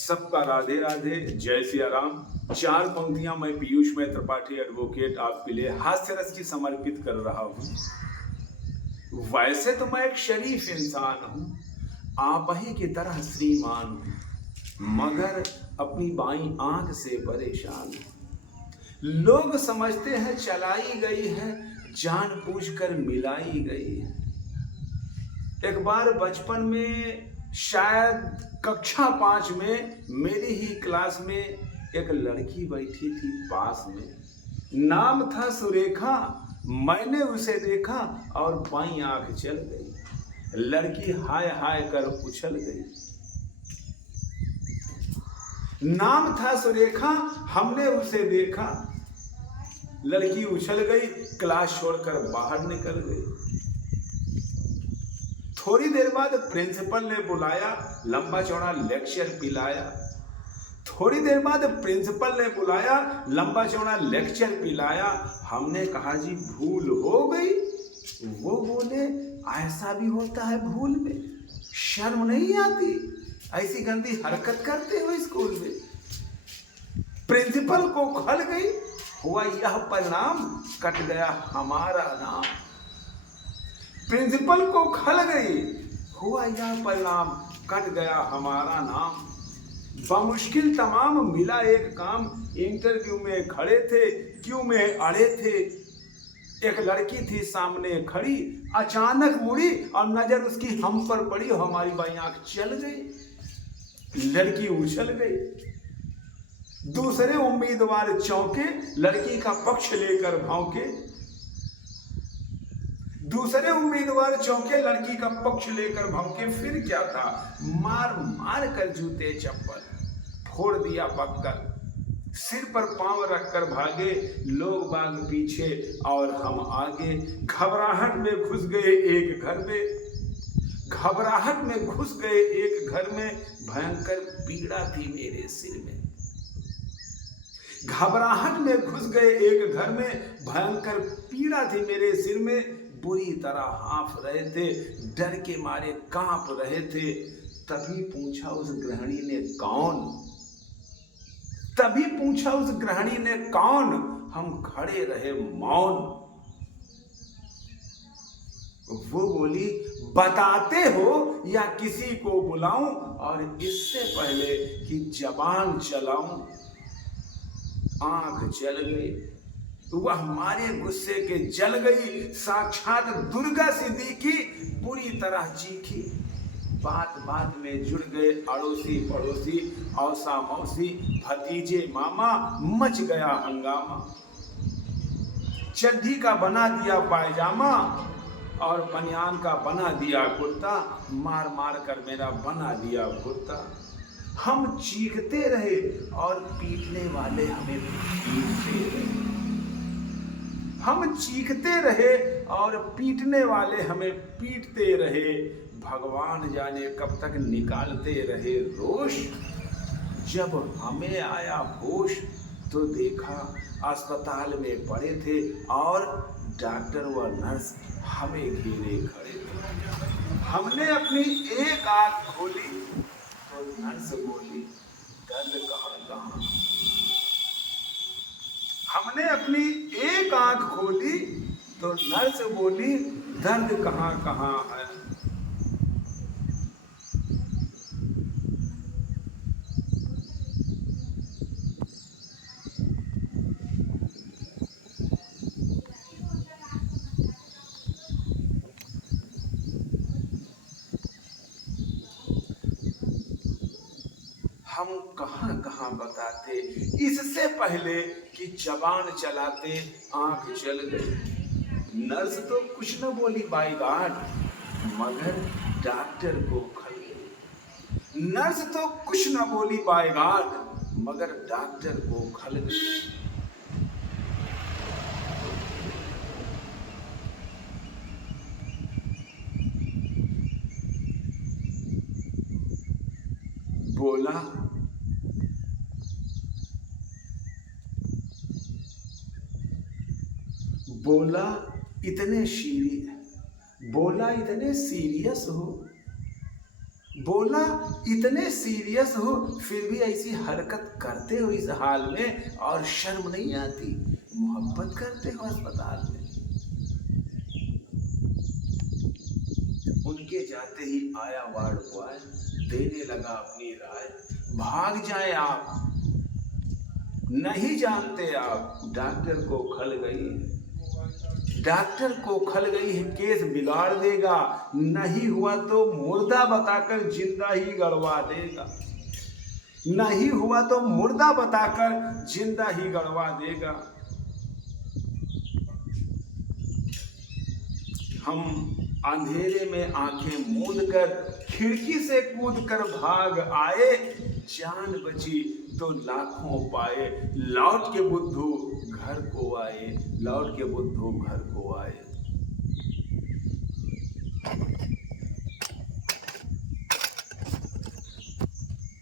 सबका राधे राधे, जय सिया राम। चार पंक्तियां मैं पीयूष में त्रिपाठी एडवोकेट आपके लिए हास्य रस की समर्पित कर रहा हूं। वैसे तो मैं एक शरीफ इंसान हूं, आप ही की तरह श्रीमान हूं, मगर अपनी बाईं आंख से परेशान हूं। लोग समझते हैं चलाई गई है, जानबूझकर मिलाई गई है। एक बार बचपन में शायद कक्षा 5 में मेरी ही क्लास में एक लड़की बैठी थी पास में। नाम था सुरेखा। मैंने उसे देखा और बाईं आंख चल गई। लड़की हाय हाय कर उछल गई। नाम था सुरेखा, हमने उसे देखा। लड़की उछल गई, क्लास छोड़कर बाहर निकल गई। थोड़ी देर बाद प्रिंसिपल ने बुलाया, लंबा चौड़ा लेक्चर पिलाया। थोड़ी देर बाद प्रिंसिपल ने बुलाया, लंबा चौड़ा लेक्चर पिलाया। हमने कहा जी भूल हो गई। वो बोले ऐसा भी होता है भूल में, शर्म नहीं आती, ऐसी गंदी हरकत करते हो स्कूल में। प्रिंसिपल को खल गई, हुआ यह परिणाम, कट गया हमारा नाम। प्रिंसिपल को खल गई, हुआ यह परिणाम, कट गया हमारा नाम। बमुश्किल तमाम मिला एक काम, इंटरव्यू में खड़े थे, क्यों में अड़े थे। एक लड़की थी सामने खड़ी, अचानक मुड़ी और नजर उसकी हम पर पड़ी, हमारी बाईं आंख चल गई। लड़की उछल गई। दूसरे उम्मीदवार चौंके, लड़की का पक्ष लेकर भौंके। दूसरे उम्मीदवार चौंके, लड़की का पक्ष लेकर भौंके। फिर क्या था, मार मार कर जूते चप्पल फोड़ दिया पक्कर। सिर पर पांव रखकर भागे, लोग बाग पीछे और हम आगे। घबराहट में घुस गए एक घर में, घबराहट में घुस गए एक घर में। भयंकर पीड़ा थी मेरे सिर में। घबराहट में घुस गए एक घर में, भयंकर पीड़ा थी मेरे सिर में। बुरी तरह हाँफ रहे थे, डर के मारे कांप रहे थे। तभी पूछा उस गृहिणी ने कौन, तभी पूछा उस गृहिणी ने कौन। हम खड़े रहे मौन। वो बोली बताते हो या किसी को बुलाऊं, और इससे पहले कि जबान चलाऊं आंख जल गई। वह हमारे गुस्से के जल गई। साक्षात दुर्गा सिद्दीकी बुरी तरह चीखी। बात बात में जुड़ गए अड़ोसी पड़ोसी, औसा मौसी, भतीजे मामा। मच गया हंगामा। चड्ढी का बना दिया पायजामा और बनियान का बना दिया कुर्ता। मार मार कर मेरा बना दिया भुर्ता। हम चीखते रहे और पीटने वाले हमें पीटते रहे। हम चीखते रहे और पीटने वाले हमें पीटते रहे। भगवान जाने कब तक निकालते रहे रोष। जब हमें आया होश तो देखा अस्पताल में पड़े थे और डॉक्टर व नर्स हमें घेरे खड़े थे। हमने अपनी एक आंख खोली तो नर्स बोली दर्द कहाँ कहाँ। हमने अपनी एक आंख खोली तो नर्स बोली दर्द कहाँ कहाँ है। हम कहाँ कहाँ बताते, इससे पहले कि जबान चलाते आंख जल गई। नर्स तो कुछ न बोली बाय गॉड, मगर डॉक्टर को खल गई। नर्स तो कुछ न बोली बाय गॉड, मगर डॉक्टर को खल गई। बोला बोला इतने सीरियस हो, बोला इतने सीरियस हो फिर भी ऐसी हरकत करते हो इस हाल में, और शर्म नहीं आती? मोहब्बत करते हो अस्पताल में। उनके जाते ही आया वार्ड बॉय, देने लगा अपनी राय। भाग जाए आप, नहीं जानते आप, डॉक्टर को खल गई, डॉक्टर को खल गई है, केस बिगाड़ देगा, नहीं हुआ तो मुर्दा बताकर जिंदा ही गड़वा देगा, नहीं हुआ तो मुर्दा बताकर जिंदा ही गड़वा देगा। हम अंधेरे में आंखें मूंद कर खिड़की से कूद कर भाग आए, जान बची तो लाखों पाए, लौट के बुद्धू घर को आए, लौट के बुद्धू घर को आए।